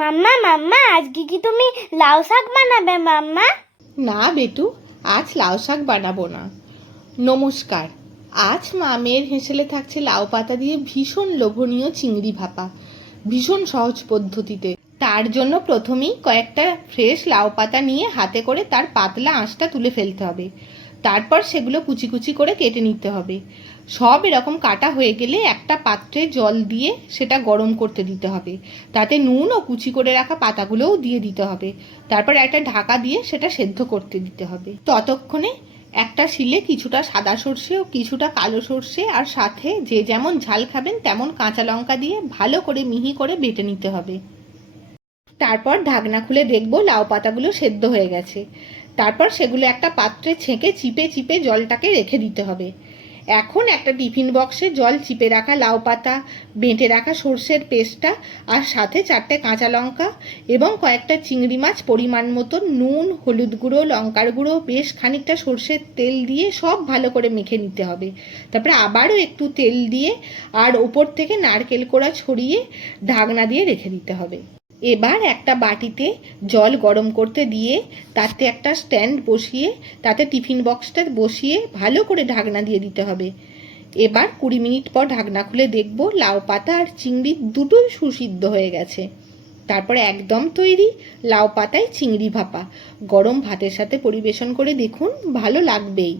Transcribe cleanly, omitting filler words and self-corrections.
মাম্মা মাম্মা আজকে কি তুমি লাউ শাক বানাবে মাম্মা? না বেটু, আজ লাউ শাক বানাবো না। নমস্কার। আজ মামের হেসেলে থাকছে লাউ পাতা দিয়ে ভীষণ লোভনীয় চিংড়ি ভাপা, ভীষণ সহজ পদ্ধতিতে। তার জন্য প্রথমেই কয়েকটা ফ্রেশ লাউ পাতা নিয়ে হাতে করে তার পাতলা আঁশটা তুলে ফেলতে হবে। তারপর সেগুলো কুচি কুচি করে কেটে নিতে হবে। সব এরকম কাটা হয়ে গেলে একটা পাত্রে জল দিয়ে সেটা গরম করতে দিতে হবে। তাতে নুন ও কুচি করে রাখা পাতাগুলোও দিয়ে দিতে হবে। তারপর একটা ঢাকা দিয়ে সেটা সেদ্ধ করতে দিতে হবে। ততক্ষণে একটা শিলে কিছুটা সাদা সর্ষে ও কিছুটা কালো সর্ষে আর সাথে যে যেমন ঝাল খাবেন তেমন কাঁচা লঙ্কা দিয়ে ভালো করে মিহি করে বেটে নিতে হবে। তারপর ঢাকনা খুলে দেখব লাউ পাতাগুলো সেদ্ধ হয়ে গেছে। তারপর সেগুলো একটা পাত্রে ছেঁকে চিপে চিপে জলটাকে রেখে দিতে হবে। এখন একটা টিফিন বক্সে জল চিপে রাখা লাউ পাতা, বেটে রাখা সর্ষের পেস্টটা আর সাথে 4টে কাঁচা লঙ্কা এবং কয়েকটা চিংড়ি মাছ পরিমাণ মতো নুন, হলুদ গুঁড়ো, লঙ্কার গুঁড়ো, বেশ খানিকটা সর্ষের তেল দিয়ে সব ভালো করে মেখে নিতে হবে। তারপরে আবারও একটু তেল দিয়ে আর ওপর থেকে নারকেল কোড়া ছড়িয়ে ঢাকনা দিয়ে রেখে দিতে হবে। এবার একটা বাটিতে জল গরম করতে দিয়ে তাতে একটা স্ট্যান্ড বসিয়ে তাতে টিফিন বক্সটা বসিয়ে ভালো করে ঢাকনা দিয়ে দিতে হবে। এবার 20 মিনিট পর ঢাকনা খুলে দেখব লাউ পাতা আর চিংড়ি দুটোই সুসিদ্ধ হয়ে গেছে। তারপরে একদম তৈরি লাউ পাতায় চিংড়ি ভাপা। গরম ভাতের সাথে পরিবেশন করে দেখুন, ভালো লাগবেই।